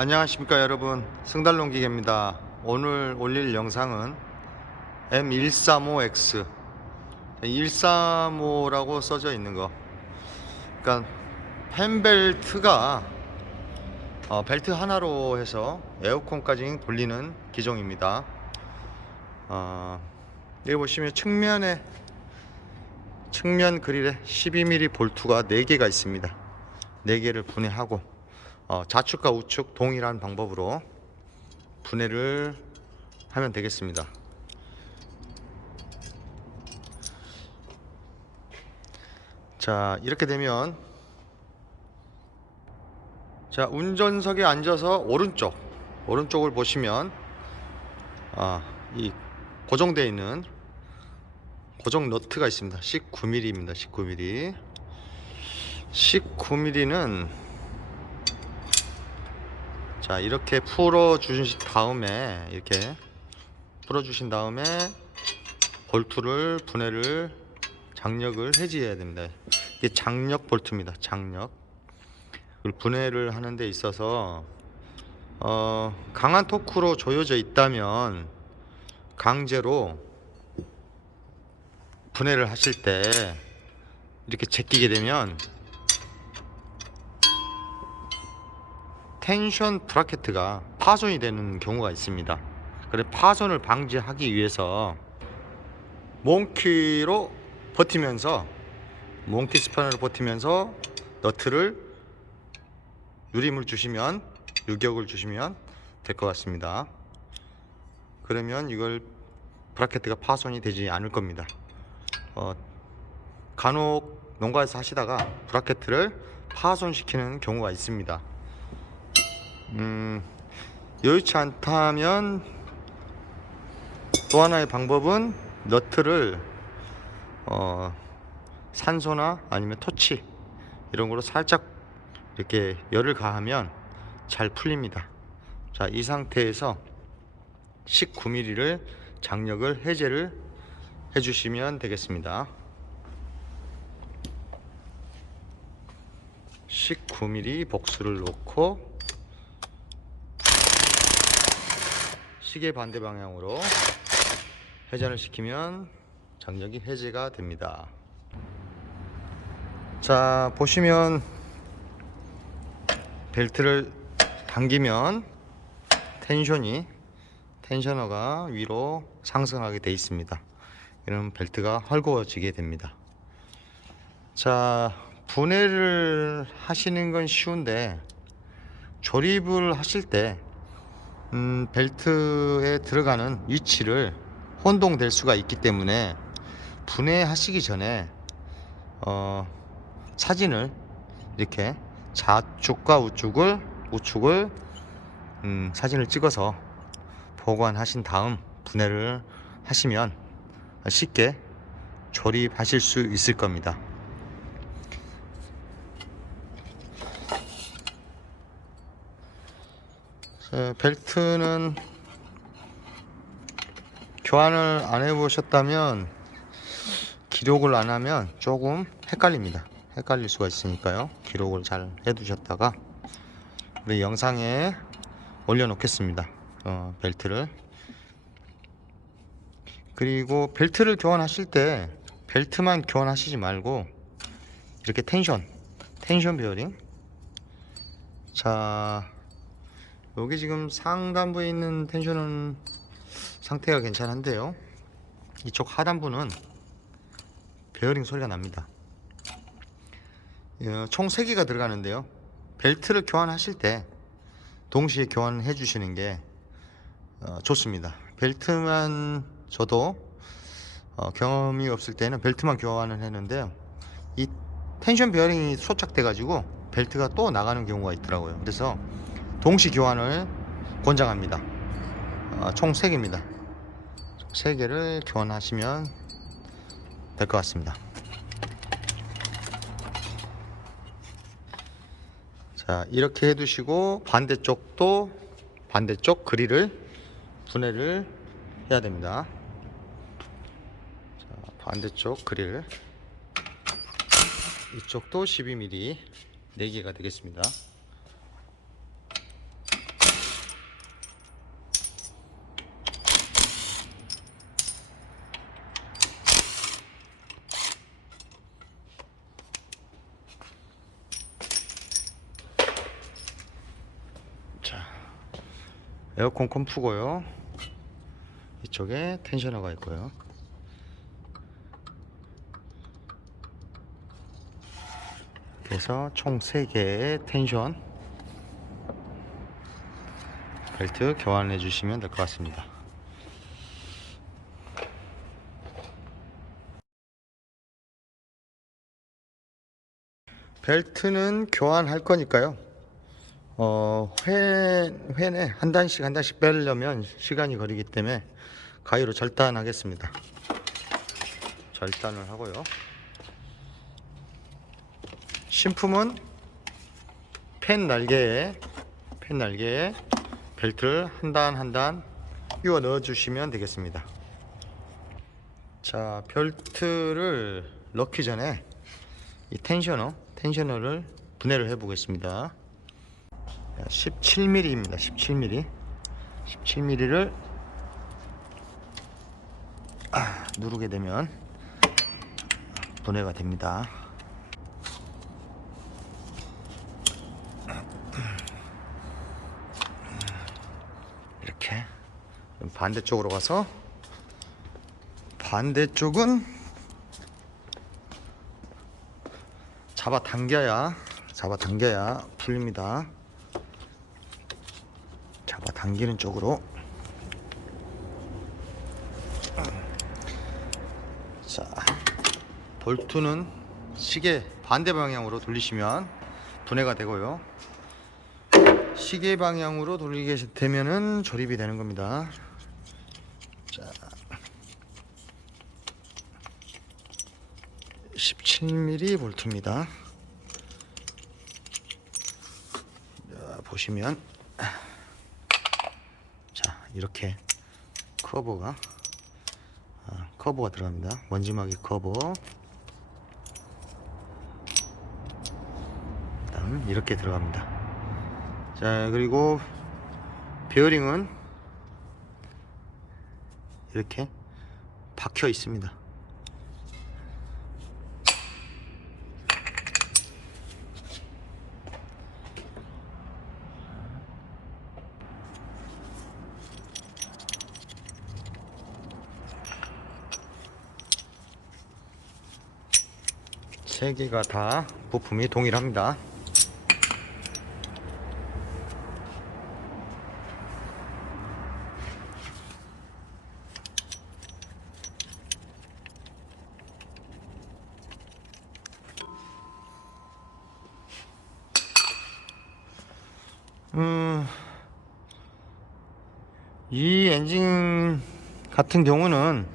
안녕하십니까 여러분. 승달농기계입니다. 오늘 올릴 영상은 M135X 135라고 써져 있는 거. 그러니까 펜벨트가 어, 벨트 하나로 해서 에어컨까지 돌리는 기종입니다. 어, 여기 보시면 측면에 측면 그릴에 12mm 볼트가 4개가 있습니다. 4개를 분해하고 어, 좌측과 우측 동일한 방법으로 분해를 하면 되겠습니다. 자, 이렇게 되면 자, 운전석에 앉아서 오른쪽 오른쪽을 보시면 아, 이 고정되어 있는 고정 너트가 있습니다. 19mm입니다. 19mm. 19mm는 자 이렇게 풀어 주신 다음에 이렇게 풀어 주신 다음에 볼트를 분해를 장력을 해지해야 됩니다. 이게 장력 볼트입니다. 장력. 분해를 하는 데 있어서 어, 강한 토크로 조여져 있다면 강제로 분해를 하실 때 이렇게 제끼게 되면 텐션 브라켓가 파손이 되는 경우가 있습니다. 그래 파손을 방지하기 위해서 몽키로 버티면서 몽키 스파너로 버티면서 너트를 누림을 주시면 유격을 주시면 될 것 같습니다. 그러면 이걸 브라켓가 파손이 되지 않을 겁니다. 어, 간혹 농가에서 하시다가 브라켓을 파손시키는 경우가 있습니다. 음, 여의치 않다면 또 하나의 방법은 너트를 어, 산소나 아니면 토치 이런 걸로 살짝 이렇게 열을 가하면 잘 풀립니다. 자, 이 상태에서 19mm를 장력을 해제를 해주시면 되겠습니다. 19mm 복수를 놓고 시계 반대 방향으로 회전을 시키면 장력이 해제가 됩니다. 자, 보시면 벨트를 당기면 텐션이 텐셔너가 위로 상승하게 되어 있습니다. 이런 벨트가 헐거워지게 됩니다. 자, 분해를 하시는 건 쉬운데 조립을 하실 때 음, 벨트에 들어가는 위치를 혼동될 수가 있기 때문에 분해하시기 전에 어, 사진을 이렇게 좌측과 우측을 우측을 음, 사진을 찍어서 보관하신 다음 분해를 하시면 쉽게 조립하실 수 있을 겁니다. 벨트는 교환을 안 해보셨다면 기록을 안 하면 조금 헷갈립니다. 헷갈릴 수가 있으니까요. 기록을 잘 해두셨다가 우리 영상에 올려놓겠습니다. 어, 벨트를 그리고 벨트를 교환하실 때 벨트만 교환하시지 말고 이렇게 텐션 텐션 베어링 자 여기 지금 상단부에 있는 텐션은 상태가 괜찮은데요. 이쪽 하단부는 베어링 소리가 납니다. 어, 총 3개가 들어가는데요. 벨트를 교환하실 때 동시에 교환해 주시는 게 어, 좋습니다. 벨트만 저도 어, 경험이 없을 때는 벨트만 교환을 했는데요. 이 텐션 베어링이 소착돼 가지고 벨트가 또 나가는 경우가 있더라고요. 그래서 동시 교환을 권장합니다. 어, 총 3개입니다. 3개를 교환하시면 될 것 같습니다. 자, 이렇게 해두시고 반대쪽도 반대쪽 그릴을 분해를 해야 됩니다. 자, 반대쪽 그릴 이쪽도 12mm 4개가 되겠습니다. 에어컨 컴프고요. 이쪽에 텐셔너가 있고요. 그래서 총 3개의 텐션 벨트 교환해 주시면 될 것 같습니다. 벨트는 교환할 거니까요. 어, 회, 회내 한 단씩 한 단씩 빼려면 시간이 걸리기 때문에 가위로 절단하겠습니다. 절단을 하고요. 신품은 펜 날개에 펜 날개에 벨트를 한 단 한 단 끼워 넣어 주시면 되겠습니다. 자, 벨트를 넣기 전에 이 텐셔너, 텐셔너를 분해를 해 보겠습니다. 17mm입니다. 17mm. 17mm를 아, 누르게 되면 분해가 됩니다. 이렇게 반대쪽으로 가서 반대쪽은 잡아 당겨야 잡아 당겨야 풀립니다. 당기는 쪽으로. 자 볼트는 시계 반대 방향으로 돌리시면 분해가 되고요. 시계 방향으로 돌리게 되면은 조립이 되는 겁니다. 자 17mm 볼트입니다. 자, 보시면 자 이렇게 커버가 아, 커버가 들어갑니다. 먼지막이 커버. 그다음 이렇게 들어갑니다. 자 그리고 베어링은 이렇게 박혀 있습니다 세 개가 다 부품이 동일합니다. 음, 이 엔진 같은 경우는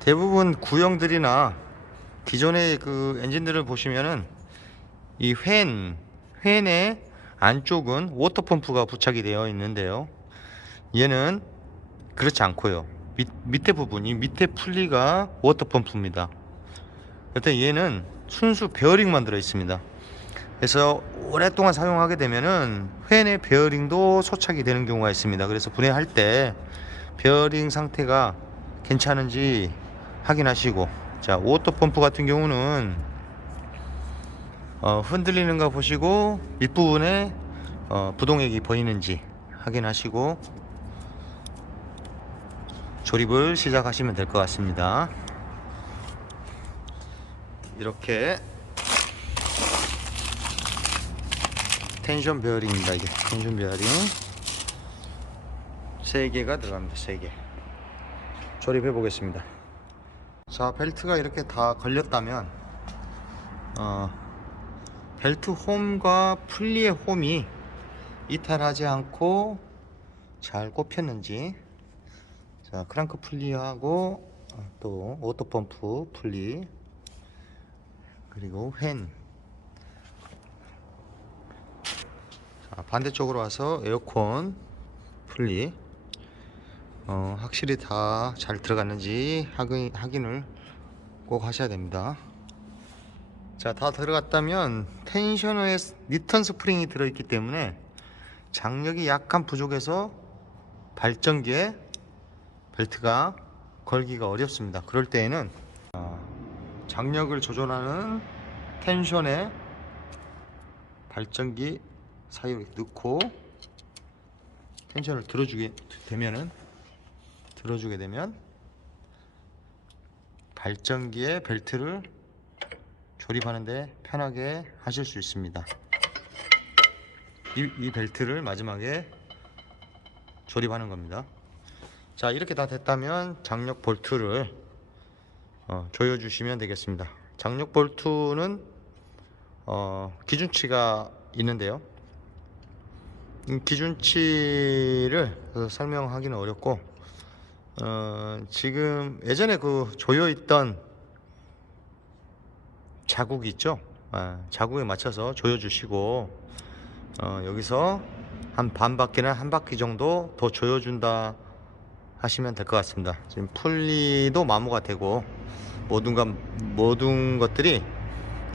대부분 구형들이나 기존의 그 엔진들을 보시면은 이 회, 회 안쪽은 워터 펌프가 부착이 되어 있는데요. 얘는 그렇지 않고요. 밑, 밑에 부분이 밑에 풀리가 워터 펌프입니다. 그때 얘는 순수 베어링만 들어 있습니다. 그래서 오랫동안 사용하게 되면은 회내 베어링도 소착이 되는 경우가 있습니다. 그래서 분해할 때 베어링 상태가 괜찮은지 확인하시고 자 오토 펌프 같은 경우는 어, 흔들리는 거 보시고 밑부분에 어, 부동액이 보이는지 확인하시고 조립을 시작하시면 될 것 같습니다. 이렇게 텐션 베어링입니다 이게. 텐션 베어링. 3개가 들어갑니다 3개. 조립해 보겠습니다 자 벨트가 이렇게 다 걸렸다면 어, 벨트 홈과 풀리의 홈이 이탈하지 않고 잘 꼽혔는지 자 크랑크 풀리하고 어, 또 오토펌프 풀리 그리고 펜 자, 반대쪽으로 와서 에어컨 풀리 어, 확실히 다 잘 들어갔는지 확인, 확인을 꼭 하셔야 됩니다. 자 다 들어갔다면 텐셔너에 리턴 스프링이 들어있기 때문에 장력이 약간 부족해서 발전기에 벨트가 걸기가 어렵습니다. 그럴 때에는 어, 장력을 조절하는 텐션에 발전기 사이로 넣고 텐션을 들어주게 되면은 들어주게 되면 발전기에 벨트를 조립하는데 편하게 하실 수 있습니다. 이, 이 벨트를 마지막에 조립하는 겁니다. 자 이렇게 다 됐다면 장력 볼트를 어, 조여 주시면 되겠습니다. 장력 볼트는 어, 기준치가 있는데요. 이 기준치를 어, 설명하기는 어렵고 어, 지금 예전에 그 조여 있던 자국이 있죠. 아, 자국에 맞춰서 조여 주시고 어, 여기서 한 반 바퀴나 한 바퀴 정도 더 조여 준다 하시면 될 것 같습니다. 지금 풀리도 마모가 되고 모든 것 모든 것들이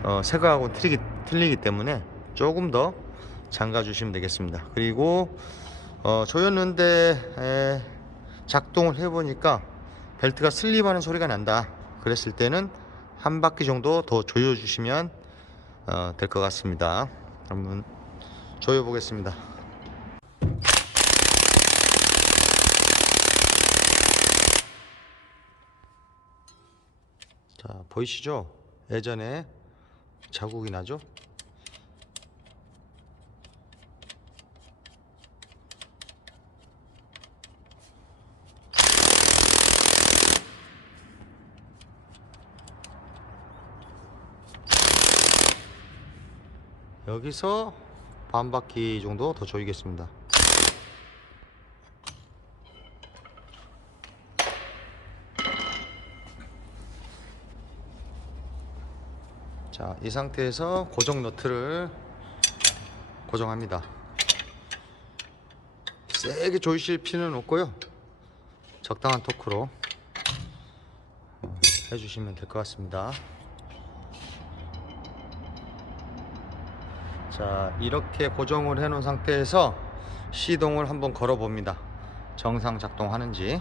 어, 새거하고 틀리기, 틀리기 때문에 조금 더 잠가 주시면 되겠습니다. 그리고 어, 조였는데 에, 작동을 해보니까 벨트가 슬립하는 소리가 난다. 그랬을 때는 한 바퀴 정도 더 조여 주시면 어, 될 것 같습니다. 한번 조여 보겠습니다. 자 보이시죠? 예전에 자국이 나죠? 여기서 반 바퀴 정도 더 조이겠습니다. 자, 이 상태에서 고정 너트를 고정합니다. 세게 조이실 필요는 없고요. 적당한 토크로 어, 해주시면 될 것 같습니다. 자, 이렇게 고정을 해 놓은 상태에서 시동을 한번 걸어 봅니다. 정상 작동하는지.